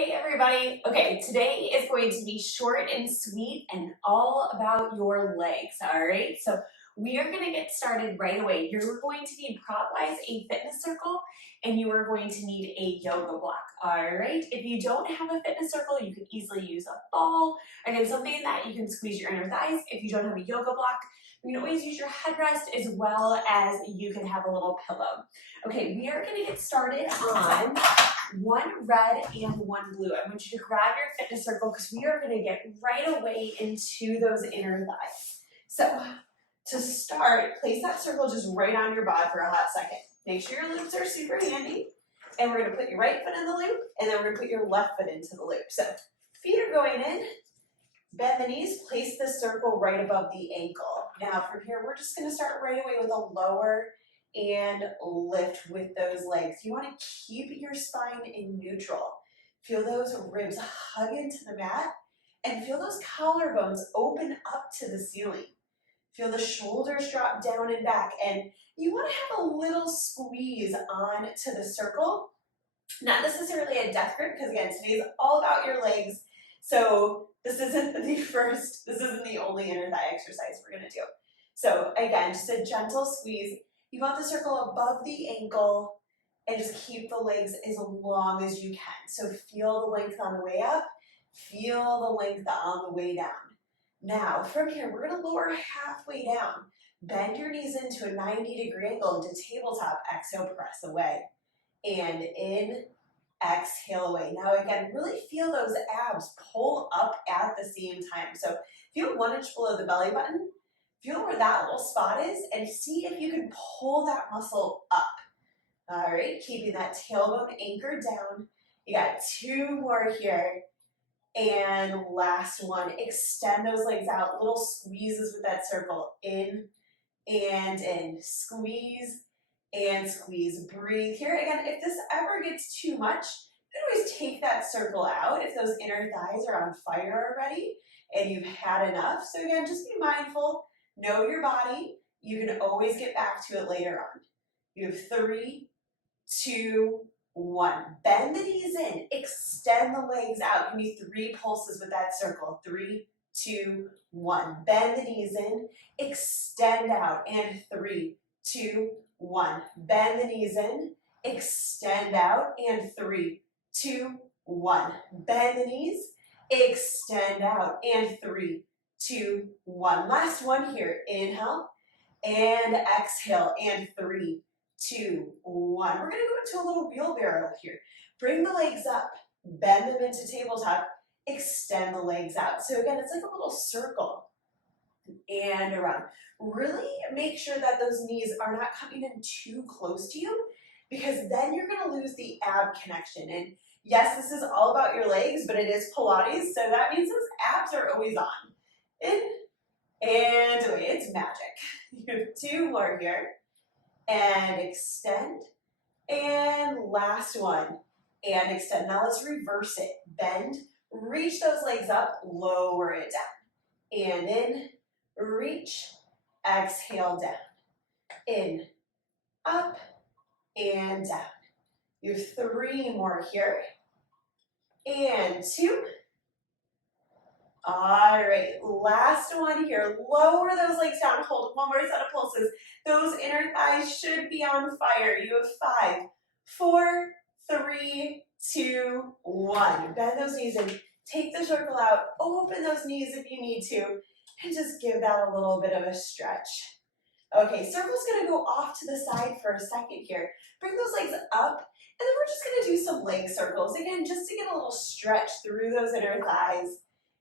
Hey everybody. Okay, today is going to be short and sweet and all about your legs, all right? So we are going to get started right away. You're going to need prop-wise a fitness circle and you are going to need a yoga block, all right? If you don't have a fitness circle, you can easily use a ball, again, something that you can squeeze your inner thighs. If you don't have a yoga block, you can always use your headrest as well as you can have a little pillow. Okay, we are going to get started on one red and one blue. I want you to grab your fitness circle because we are going to get right away into those inner thighs. So to start, place that circle just right on your bod for a hot second. Make sure your loops are super handy. And we're going to put your right foot in the loop, and then we're going to put your left foot into the loop. So feet are going in. Bend the knees, place the circle right above the ankle. Now from here, we're just gonna start right away with a lower and lift with those legs. You wanna keep your spine in neutral. Feel those ribs hug into the mat and feel those collarbones open up to the ceiling. Feel the shoulders drop down and back, and you wanna have a little squeeze onto the circle. Not necessarily a death grip, because again, today is all about your legs. So this isn't the only inner thigh exercise we're gonna do. So again, just a gentle squeeze. You want the circle above the ankle and just keep the legs as long as you can. So feel the length on the way up, feel the length on the way down. Now from here, we're gonna lower halfway down. Bend your knees into a 90-degree angle into tabletop, exhale, press away. And in, exhale away. Now again, really feel those abs pull up at the same time. So feel 1 inch below the belly button, feel where that little spot is, and see if you can pull that muscle up. All right, keeping that tailbone anchored down. You got 2 more here. And last one, extend those legs out, little squeezes with that circle, in and in, squeeze and squeeze, breathe here. Again, if this ever gets too much, you can always take that circle out if those inner thighs are on fire already and you've had enough. So again, just be mindful, know your body. You can always get back to it later on. You have 3, 2, 1. Bend the knees in, extend the legs out. Give me 3 pulses with that circle. 3, 2, 1. Bend the knees in, extend out, and 3, 2, 1. Bend the knees in, extend out, and 3, 2, 1. Bend the knees, extend out, and 3, 2, 1. Last one here. Inhale and exhale, and 3, 2, 1. We're gonna go into a little wheelbarrow here. Bring the legs up, bend them into tabletop, extend the legs out. So again, it's like a little circle and around. Really make sure that those knees are not coming in too close to you, because then you're gonna lose the ab connection. And yes, this is all about your legs, but it is Pilates, so that means those abs are always on. In and away, it's magic. You have 2 more here. And extend, and last one, and extend. Now let's reverse it. Bend, reach those legs up, lower it down. And in, reach, exhale down. In, up, and down. You have 3 more here. And 2. All right, last one here. Lower those legs down, hold 1 more set of pulses. Those inner thighs should be on fire. You have 5, 4, 3, 2, 1. Bend those knees in, take the circle out, open those knees if you need to, and just give that a little bit of a stretch. Okay, circle's gonna go off to the side for a second here. Bring those legs up, and then we're just gonna do some leg circles. Again, just to get a little stretch through those inner thighs.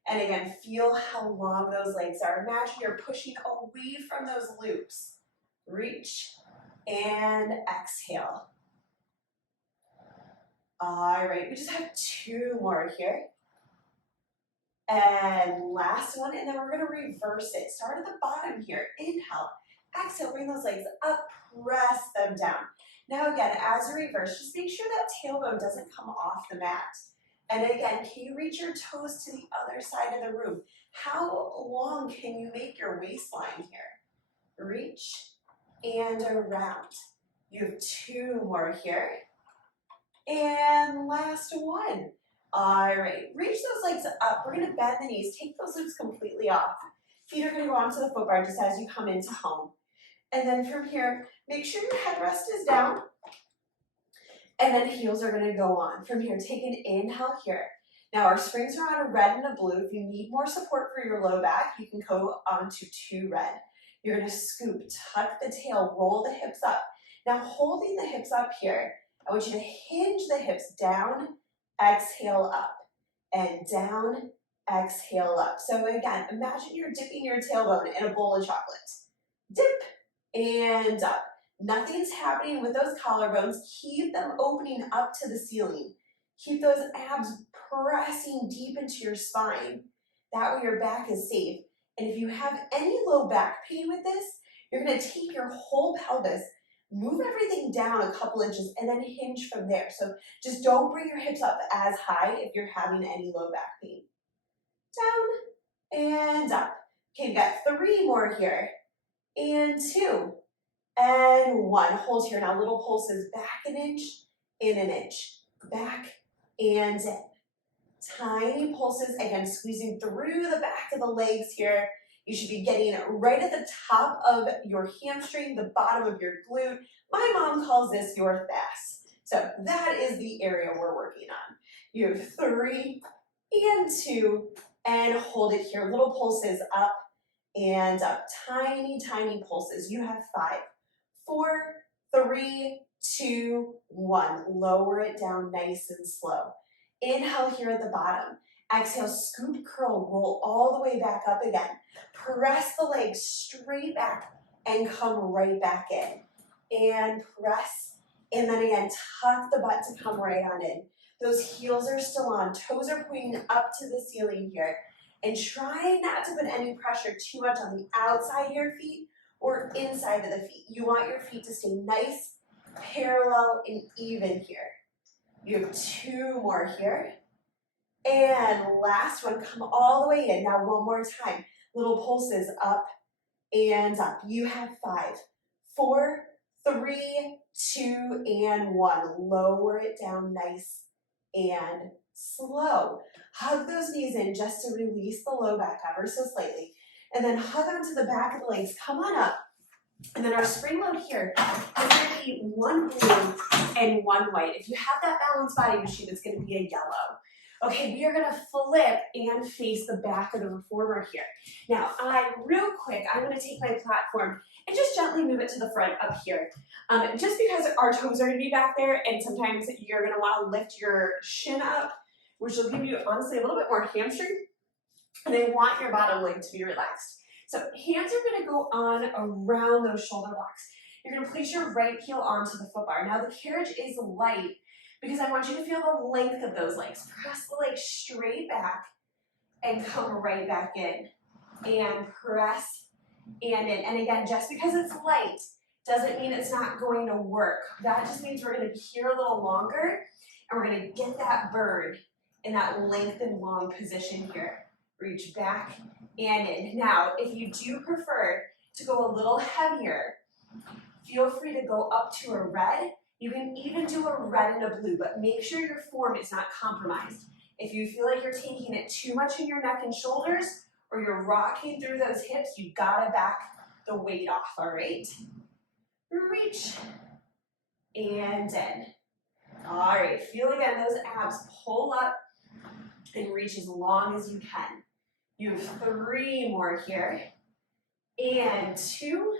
And again, feel how long those legs are. Imagine you're pushing away from those loops. Reach and exhale. All right, we just have 2 more here. And last one, and then we're gonna reverse it. Start at the bottom here. Inhale, exhale, bring those legs up, press them down. Now again, as a reverse, just make sure that tailbone doesn't come off the mat. And again, can you reach your toes to the other side of the room? How long can you make your waistline here? Reach and around. You have 2 more here. And last one. All right, reach those legs up. We're gonna bend the knees, take those loops completely off. Feet are gonna go onto the foot bar just as you come into home. And then from here, make sure your headrest is down. And then heels are gonna go on. From here, take an inhale here. Now our springs are on a red and a blue. If you need more support for your low back, you can go on to 2 red. You're gonna scoop, tuck the tail, roll the hips up. Now holding the hips up here, I want you to hinge the hips down, exhale up, and down, exhale up. So again, imagine you're dipping your tailbone in a bowl of chocolate. Dip and up. Nothing's happening with those collarbones. Keep them opening up to the ceiling. Keep those abs pressing deep into your spine. That way your back is safe. And if you have any low back pain with this, you're gonna take your whole pelvis, move everything down a couple inches, and then hinge from there. So just don't bring your hips up as high if you're having any low back pain. Down and up. Okay, we've got 3 more here. And 2. And 1, hold here. Now little pulses, back an inch, in an inch, back and in. Tiny pulses, again, squeezing through the back of the legs here. You should be getting right at the top of your hamstring, the bottom of your glute. My mom calls this your thighs. So that is the area we're working on. You have 3 and 2, and hold it here. Little pulses up and up, tiny, tiny pulses. You have 5, 4, 3, 2, 1. Lower it down nice and slow. Inhale here at the bottom. Exhale, scoop, curl, roll all the way back up again. Press the legs straight back and come right back in. And press, and then again, tuck the butt to come right on in. Those heels are still on, toes are pointing up to the ceiling here. And try not to put any pressure too much on the outside of your feet or inside of the feet. You want your feet to stay nice, parallel, and even here. You have 2 more here. And last one, come all the way in. Now one more time. Little pulses up and up. You have 5, 4, 3, 2, and 1. Lower it down nice and slow. Hug those knees in just to release the low back ever so slightly. And then hug onto the back of the legs. Come on up. And then our spring load here is going to be 1 blue and 1 white. If you have that balanced body machine, it's going to be a yellow. Okay, we are going to flip and face the back of the reformer here. Now, real quick, I'm going to take my platform and just gently move it to the front up here. Just because our toes are going to be back there, and sometimes you're going to want to lift your shin up, which will give you, honestly, a little bit more hamstring, and I want your bottom leg to be relaxed. So hands are going to go on around those shoulder blocks. You're going to place your right heel onto the foot bar. Now the carriage is light because I want you to feel the length of those legs. Press the legs straight back and come right back in. And press and in. And again, just because it's light doesn't mean it's not going to work. That just means we're going to be here a little longer and we're going to get that burn in that lengthened long position here. Reach back and in. Now, if you do prefer to go a little heavier, feel free to go up to a red. You can even do a red and a blue, but make sure your form is not compromised. If you feel like you're taking it too much in your neck and shoulders, or you're rocking through those hips, you gotta back the weight off, all right? Reach and in. All right, feel again those abs pull up and reach as long as you can. You have 3 more here. And 2.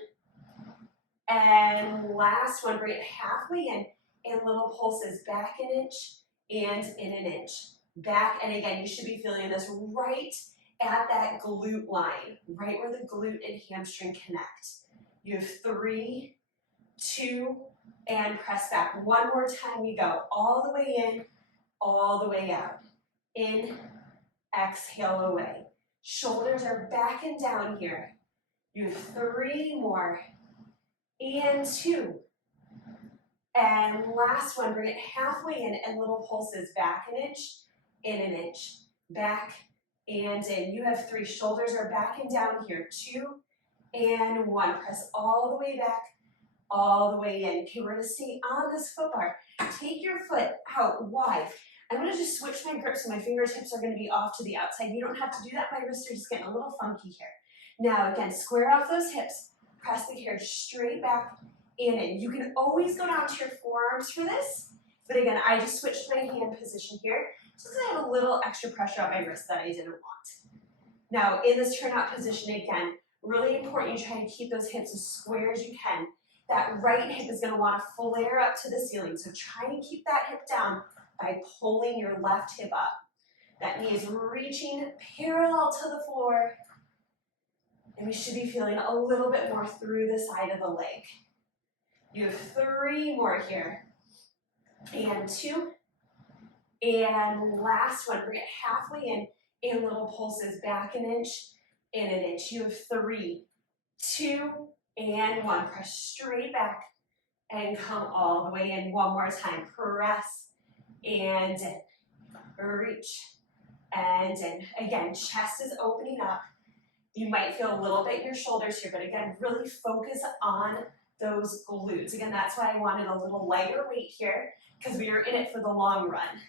And last one, bring it halfway in and little pulses back an inch and in an inch. Back, and again, you should be feeling this right at that glute line, right where the glute and hamstring connect. You have 3, 2, and press back. 1 more time we go. All the way in, all the way out. In, exhale away. Shoulders are back and down here. You have 3 more. And 2. And last one, bring it halfway in and little pulses back an inch, in an inch. Back and in. You have 3. Shoulders are back and down here. 2 and 1. Press all the way back, all the way in. Okay, we're going to stay on this foot bar. Take your foot out wide. I'm going to just switch my grip so my fingertips are gonna be off to the outside. You don't have to do that. My wrists are just getting a little funky here. Now again, square off those hips, press the carriage straight back and in. You can always go down to your forearms for this, but again, I just switched my hand position here just because I have a little extra pressure on my wrist that I didn't want. Now in this turnout position again, really important you try and keep those hips as square as you can. That right hip is going to want to flare up to the ceiling, so try and keep that hip down by pulling your left hip up. That knee is reaching parallel to the floor, and we should be feeling a little bit more through the side of the leg. You have 3 more here, and 2, and last one. Bring it halfway in little pulses, back an inch, and an inch. You have 3, 2, and 1. Press straight back and come all the way in. One more time. Press and in. Reach and in. Again, chest is opening up. You might feel a little bit in your shoulders here, but again, really focus on those glutes. Again, that's why I wanted a little lighter weight here, because we are in it for the long run.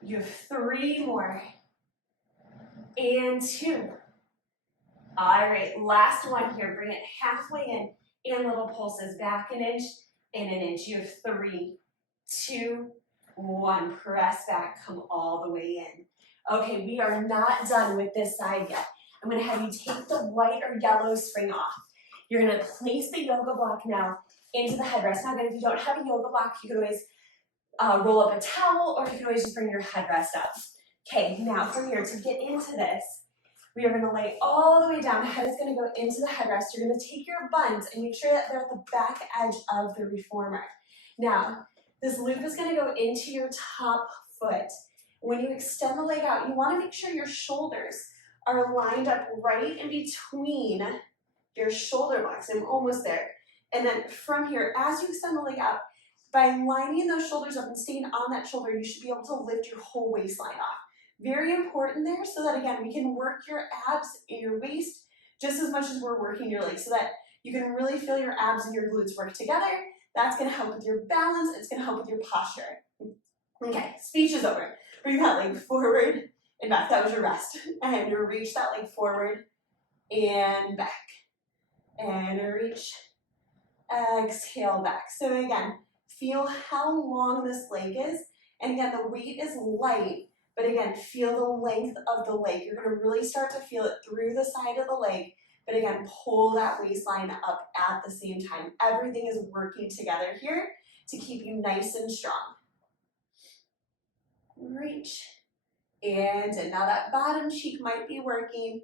You have 3 more. And 2. All right, last one here. Bring it halfway in little pulses, back an inch and an inch. You have 3, 2, 1. Press back, come all the way in. Okay, we are not done with this side yet. I'm gonna have you take the white or yellow spring off. You're gonna place the yoga block now into the headrest. Now again, if you don't have a yoga block, you can always roll up a towel, or you can always just bring your headrest up. Okay, now from here, to get into this, we are gonna lay all the way down. The head is gonna go into the headrest. You're gonna take your buns and make sure that they're at the back edge of the reformer. Now, this loop is gonna go into your top foot. When you extend the leg out, you wanna make sure your shoulders are lined up right in between your shoulder blocks. I'm almost there. And then from here, as you extend the leg out, by lining those shoulders up and staying on that shoulder, you should be able to lift your whole waistline off. Very important there, so that again, we can work your abs and your waist just as much as we're working your legs, so that you can really feel your abs and your glutes work together. That's gonna help with your balance, it's gonna help with your posture. Okay, speech is over. Bring that leg forward and back, that was your rest. And reach that leg forward and back. And reach, exhale back. So again, feel how long this leg is. And again, the weight is light, but again, feel the length of the leg. You're gonna really start to feel it through the side of the leg, but again, pull that waistline up at the same time. Everything is working together here to keep you nice and strong. Reach, and now that bottom cheek might be working,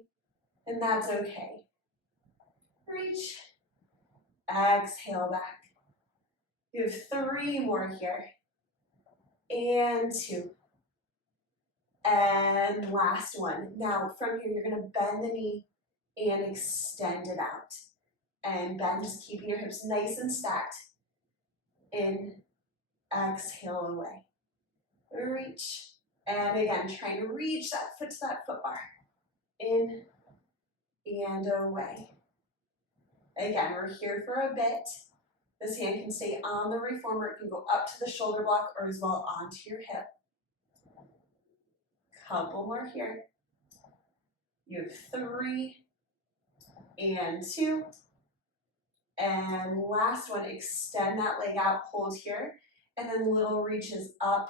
and that's okay. Reach, exhale back. You have 3 more here. And 2. And last one. Now from here, you're gonna bend the knee and extend it out. And bend, just keeping your hips nice and stacked. In, exhale away. Reach. And again, trying to reach that foot to that foot bar. In and away. Again, we're here for a bit. This hand can stay on the reformer. It can go up to the shoulder block or as well onto your hip. Couple more here. You have 3 and 2. And last one, extend that leg out, hold here. And then little reaches up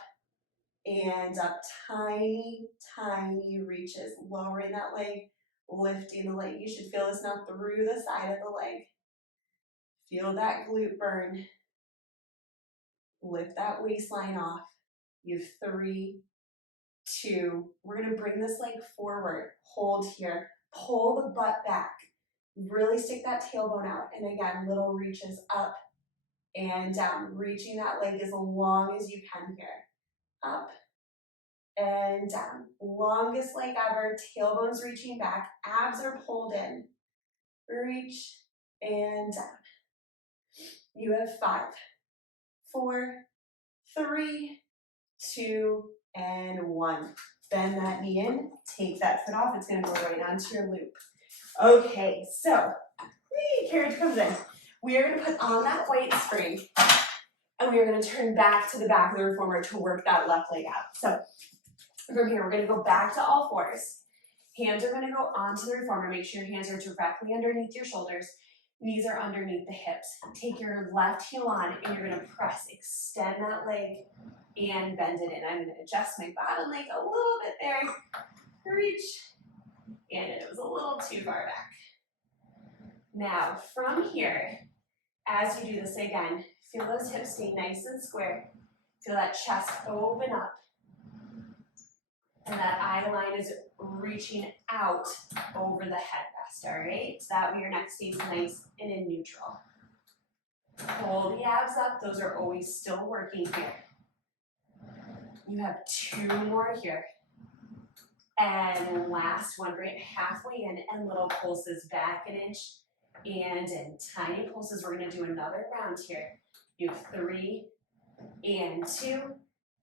and up. Tiny, tiny reaches. Lowering that leg, lifting the leg. You should feel this now through the side of the leg. Feel that glute burn. Lift that waistline off. You have 3, 2. We're gonna bring this leg forward. Hold here. Pull the butt back. Really stick that tailbone out. And again, little reaches up and down. Reaching that leg as long as you can here. Up and down. Longest leg ever. Tailbone's reaching back. Abs are pulled in. Reach and down. You have 5, 4, 3, 2, and 1. Bend that knee in, take that foot off. It's gonna go right onto your loop. Okay, so, carriage comes in. We are gonna put on that white spring, And we are gonna turn back to the back of the reformer to work that left leg out. So from here, we're gonna go back to all fours. Hands are gonna go onto the reformer. Make sure your hands are directly underneath your shoulders. Knees are underneath the hips. Take your left heel on and you're gonna press, extend that leg and bend it in. I'm gonna adjust my bottom leg a little bit there. Reach, and it was a little too far back. Now, from here, as you do this again, feel those hips stay nice and square. Feel that chest open up. And that eye line is reaching out over the headrest, all right? So that way your neck stays nice and in neutral. Pull the abs up. Those are always still working here. You have 2 more here. And last one, bring it halfway in and little pulses back an inch and in. Tiny pulses. We're gonna do another round here. You have 3 and 2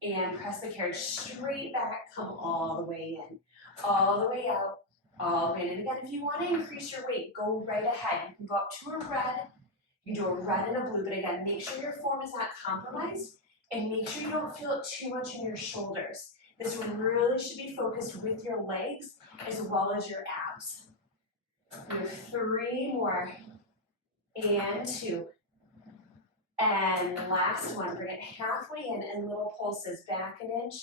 and press the carriage straight back, come all the way in, all the way out, all the way in. And again, if you wanna increase your weight, go right ahead. You can go up to a red, you can do a red and a blue, but again, make sure your form is not compromised and make sure you don't feel it too much in your shoulders. This really should be focused with your legs as well as your abs. You have 3 more, and 2. And last one, bring it halfway in and little pulses back an inch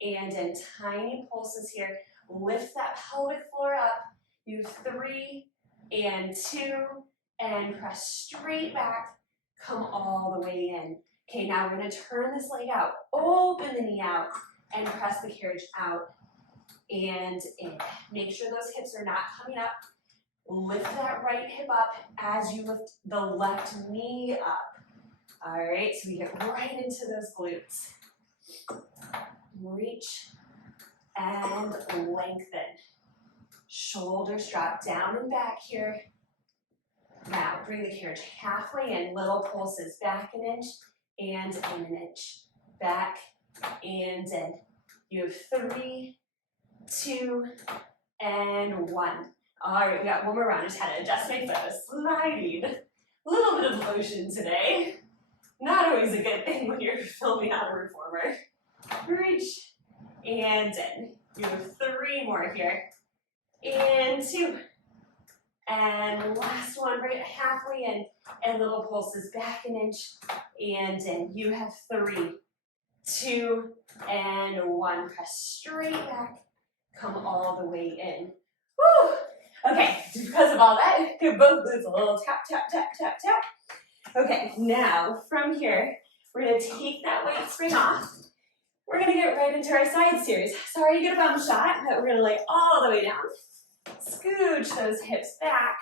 and in tiny pulses here. Lift that pelvic floor up. You have 3 and 2 and press straight back. Come all the way in. Okay, now we're gonna turn this leg out, open the knee out and press the carriage out and in. Make sure those hips are not coming up. Lift that right hip up as you lift the left knee up. All right, so we get right into those glutes. Reach and lengthen. Shoulders drop down and back here. Now bring the carriage halfway in, little pulses, back an inch and in an inch. Back and in. You have 3, 2, and 1. All right, we got one more round. Just had to adjust my foot. Sliding. A little bit of motion today. Not always a good thing when you're filming on a reformer. Reach and in. You have 3 more here. And 2. And last one, bring it halfway in and little pulses back an inch and in. You have 3, 2, and 1. Press straight back. Come all the way in. Woo! Okay, because of all that, give both glutes a little tap, tap, tap, tap, tap. Okay, now from here, we're gonna take that weight spring off. We're gonna get right into our side series. Sorry you get a bum shot, but we're gonna lay all the way down. Scooch those hips back.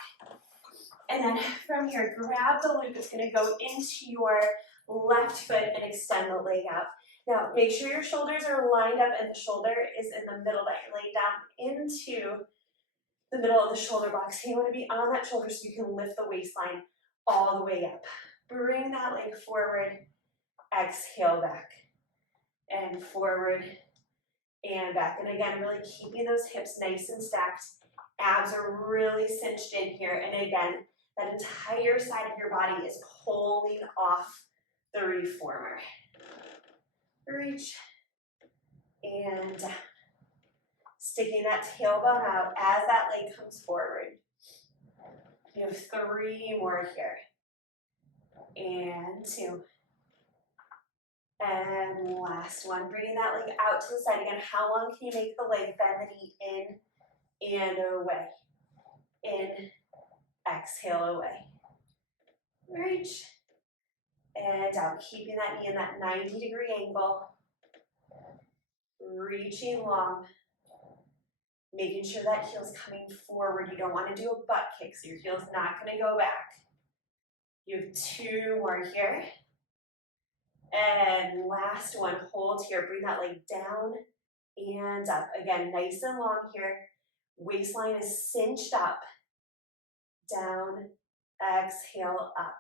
And then from here, grab the loop. It's gonna go into your left foot and extend the leg out. Now, make sure your shoulders are lined up and the shoulder is in the middle, that you're laid down into the middle of the shoulder block. So you wanna be on that shoulder so you can lift the waistline all the way up. Bring that leg forward, exhale back, and forward and back. And again, really keeping those hips nice and stacked. Abs are really cinched in here. And again, that entire side of your body is pulling off the reformer. Reach and down. Sticking that tailbone out as that leg comes forward. You have 3 more here. And 2. And last one. Bringing that leg out to the side again. How long can you make the leg bend the knee in and away? In, exhale away. Reach and down. Keeping that knee in that 90-degree angle. Reaching long. Making sure that heel's coming forward. You don't want to do a butt kick, so your heel's not going to go back. You have 2 more here. And last one, hold here. Bring that leg down and up. Again, nice and long here. Waistline is cinched up. Down, exhale, up.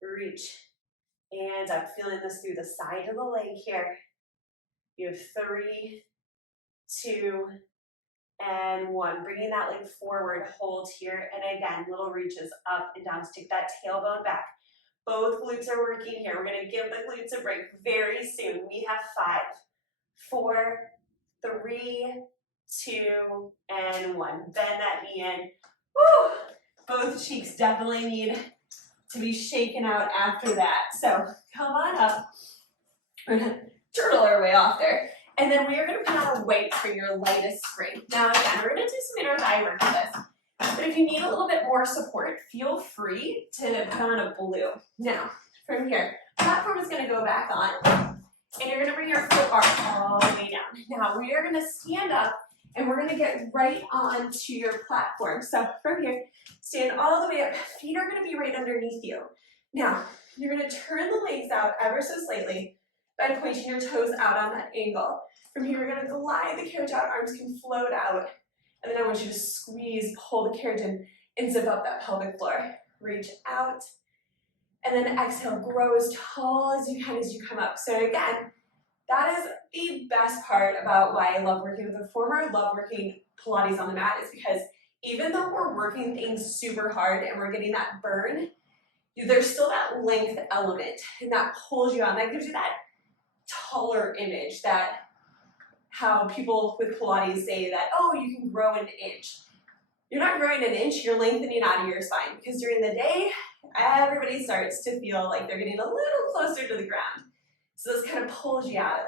Reach and up. Feeling this through the side of the leg here. You have 3, 2, and 1. Bringing that leg forward, hold here. And again, little reaches up and down. Stick that tailbone back. Both glutes are working here. We're gonna give the glutes a break very soon. We have 5, 4, 3, 2, and 1. Bend that knee in. Woo! Both cheeks definitely need to be shaken out after that. So come on up. We're gonna turtle our way off there. And then we are gonna put on a weight for your lightest strength. Now again, we're gonna do some inner thigh work with this. But if you need a little bit more support, feel free to put on a blue. Now, from here, platform is gonna go back on, and you're gonna bring your foot bar all the way down. Now we are gonna stand up, and we're gonna get right onto your platform. So from here, stand all the way up. Feet are gonna be right underneath you. Now, you're gonna turn the legs out ever so slightly by pointing your toes out on that angle. From here, you're gonna glide the carriage out, arms can float out. And then I want you to squeeze, pull the carriage in, and zip up that pelvic floor. Reach out, and then exhale, grow as tall as you can as you come up. So again, that is the best part about why I love working with a reformer. I love working Pilates on the mat is because even though we're working things super hard and we're getting that burn, there's still that length element, and that pulls you on. That gives you that taller image, that how people with Pilates say that, oh, you can grow an inch. You're not growing an inch, you're lengthening out of your spine, because during the day, everybody starts to feel like they're getting a little closer to the ground. So this kind of pulls you out of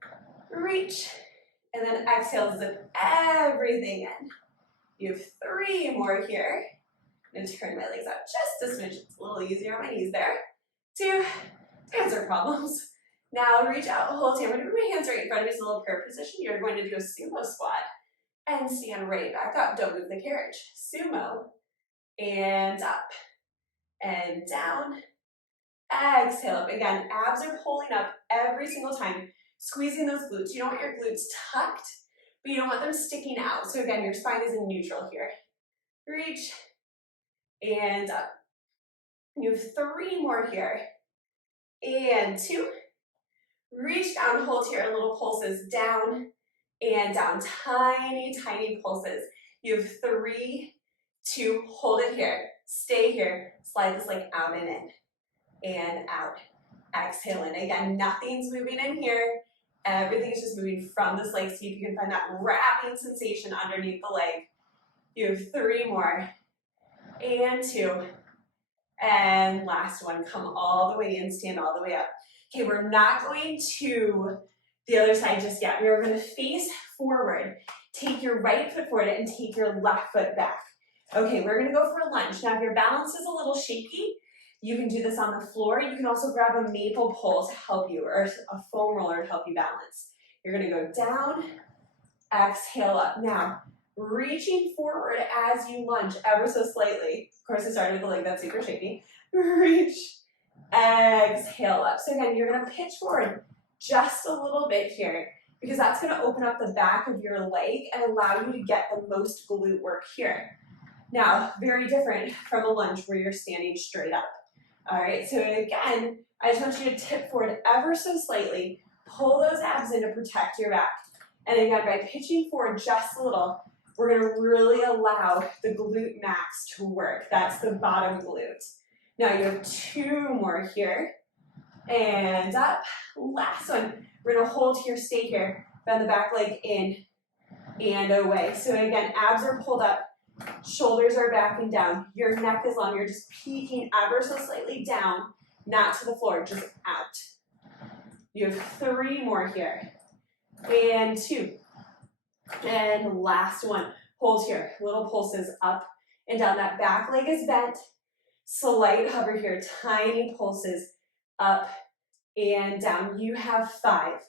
that. Reach, and then exhale, zip everything in. You have 3 more here. I'm gonna turn my legs out just a smidge. It's a little easier on my knees there. 2, answer problems. Now reach out, hold here. I'm gonna put my hands right in front of me, it's a little prayer position. You're going to do a sumo squat and stand right back up. Don't move the carriage. Sumo, and up, and down. Exhale up. Again, abs are pulling up every single time, squeezing those glutes. You don't want your glutes tucked, but you don't want them sticking out. So again, your spine is in neutral here. Reach, and up. You have 3 more here. And 2. Reach down, hold here, little pulses, down and down, tiny, tiny pulses. You have 3, 2, hold it here, stay here, slide this leg out and in, and out. Exhale in. Again, nothing's moving in here, everything's just moving from this leg. See if you can find that wrapping sensation underneath the leg. You have 3 more, and 2, and last one. Come all the way in, stand all the way up. Okay, we're not going to the other side just yet. We're going to face forward. Take your right foot forward and take your left foot back. Okay, we're going to go for a lunge. Now, if your balance is a little shaky, you can do this on the floor. You can also grab a maple pole to help you, or a foam roller to help you balance. You're going to go down, exhale up. Now, reaching forward as you lunge ever so slightly. Of course, I started with the leg that's super shaky. Reach, exhale up. So again, you're gonna pitch forward just a little bit here, because that's gonna open up the back of your leg and allow you to get the most glute work here. Now, very different from a lunge where you're standing straight up. All right, so again, I just want you to tip forward ever so slightly, pull those abs in to protect your back. And again, by pitching forward just a little, we're gonna really allow the glute max to work. That's the bottom glute. Now you have 2 more here, and up. Last one. We're gonna hold here, stay here, bend the back leg in and away. So again, abs are pulled up, shoulders are backing down, your neck is long, you're just peeking ever so slightly down, not to the floor, just out. You have 3 more here, and 2, and last one. Hold here, little pulses up and down. That back leg is bent. Slight hover here, tiny pulses up and down. You have 5,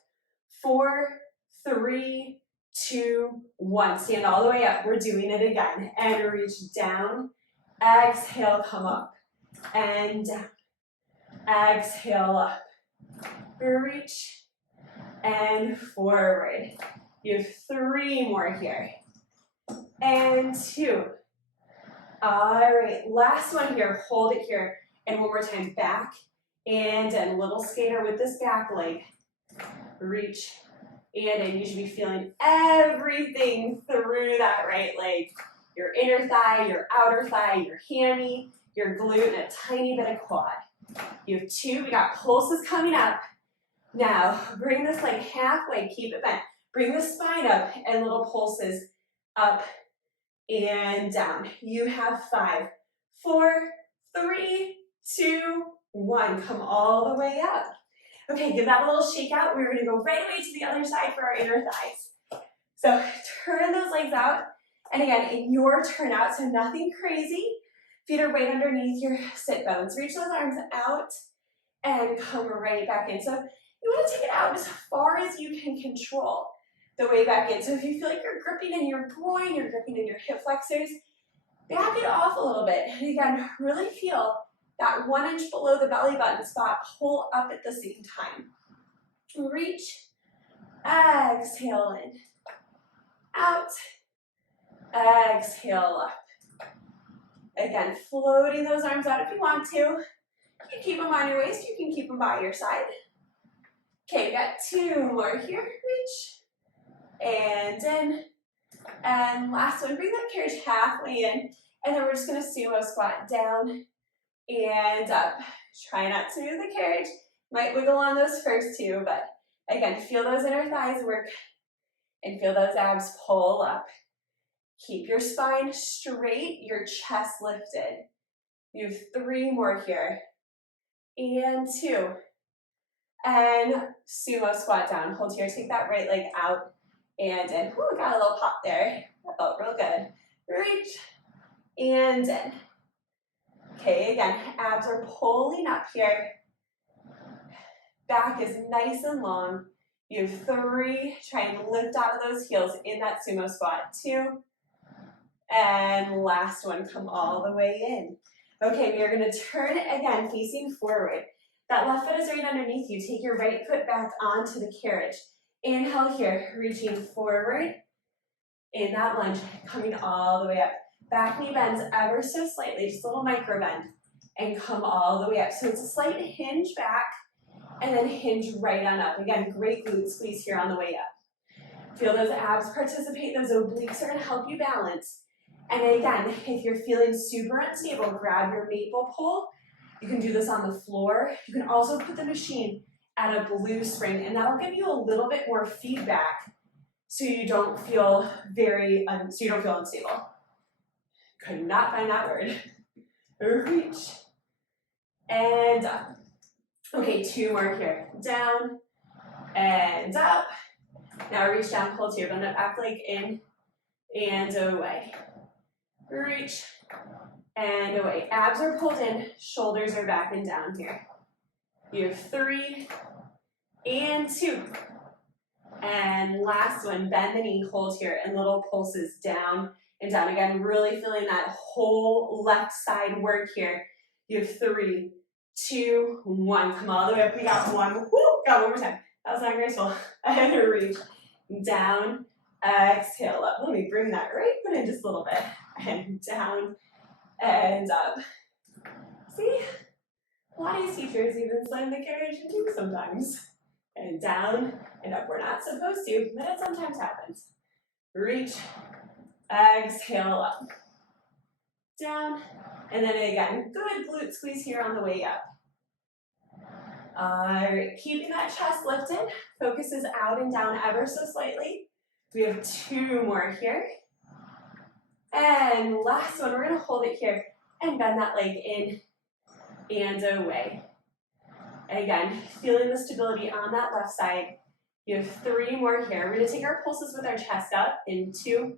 4, 3, 2, 1. Stand all the way up. We're doing it again. And reach down. Exhale, come up. And down. Exhale up. Reach. And forward. You have 3 more here. And 2. All right, last one here. Hold it here. And one more time, back and a little skater with this back leg. Reach and in. You should be feeling everything through that right leg. Your inner thigh, your outer thigh, your hammy, your glute and a tiny bit of quad. You have 2, we got pulses coming up. Now, bring this leg halfway, keep it bent. Bring the spine up and little pulses up and down. You have 5, 4, 3, 2, 1. Come all the way up. Okay, give that a little shake out. We're gonna go right away to the other side for our inner thighs. So turn those legs out. And again, in your turn out, so nothing crazy. Feet are right underneath your sit bones. Reach those arms out and come right back in. So you want to take it out as far as you can control the way back in. So if you feel like you're gripping in your groin, you're gripping in your hip flexors, back it off a little bit. And again, really feel that 1 inch below the belly button spot, pull up at the same time. Reach, exhale in, out, exhale up. Again, floating those arms out if you want to. You can keep them on your waist, you can keep them by your side. Okay, we got 2 more here. Reach, and in. And last one, bring that carriage halfway in. And then we're just gonna sumo squat down and up. Try not to move the carriage. Might wiggle on those first 2, but again, feel those inner thighs work and feel those abs pull up. Keep your spine straight, your chest lifted. You have 3 more here. And 2. And sumo squat down. Hold here, take that right leg out and in. Ooh, got a little pop there. That felt real good. Reach and in. Okay, again, abs are pulling up here. Back is nice and long. You have 3. Try and lift out of those heels in that sumo squat. 2. And last one, come all the way in. Okay, we are gonna turn again, facing forward. That left foot is right underneath you. Take your right foot back onto the carriage. Inhale here, reaching forward. In that lunge, coming all the way up. Back knee bends ever so slightly, just a little micro bend. And come all the way up. So it's a slight hinge back, and then hinge right on up. Again, great glute squeeze here on the way up. Feel those abs participate, those obliques are gonna help you balance. And again, if you're feeling super unstable, grab your maple pole. You can do this on the floor. You can also put the machine at a blue spring, and that'll give you a little bit more feedback so you don't feel unstable. Could not find that word. Reach and up. Okay, 2 more here. Down and up. Now reach down, pull to your bend that back leg in and away. Reach and away. Abs are pulled in, shoulders are back and down here. You have 3 and 2. And last one, bend the knee, hold here, and little pulses down and down. Again, really feeling that whole left side work here. You have 3, 2, 1. Come all the way up. We got 1. Woo! Got 1 more time. That was not graceful. And reach down, exhale up. Let me bring that right foot in just a little bit. And down and up. See? Pilates teachers even slam the carriage in 2 sometimes. And down and up. We're not supposed to, but it sometimes happens. Reach, exhale up. Down, and then again, good glute squeeze here on the way up. Alright, keeping that chest lifted, focus is out and down ever so slightly. We have 2 more here. And last one, we're gonna hold it here and bend that leg in and away. Again, feeling the stability on that left side. You have 3 more here. We're gonna take our pulses with our chest up in 2.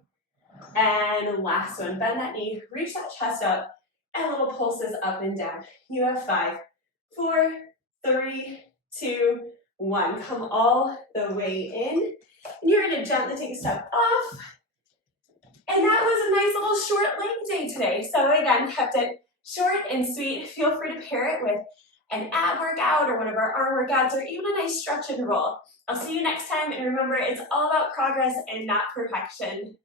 And last one, bend that knee, reach that chest up, and little pulses up and down. You have 5, 4, 3, 2, 1. Come all the way in. And you're gonna gently take a step off. And that was a nice little short leg day today. So again, kept it short and sweet. Feel free to pair it with an ab workout or one of our arm workouts or even a nice stretch and roll. I'll see you next time, and remember, it's all about progress and not perfection.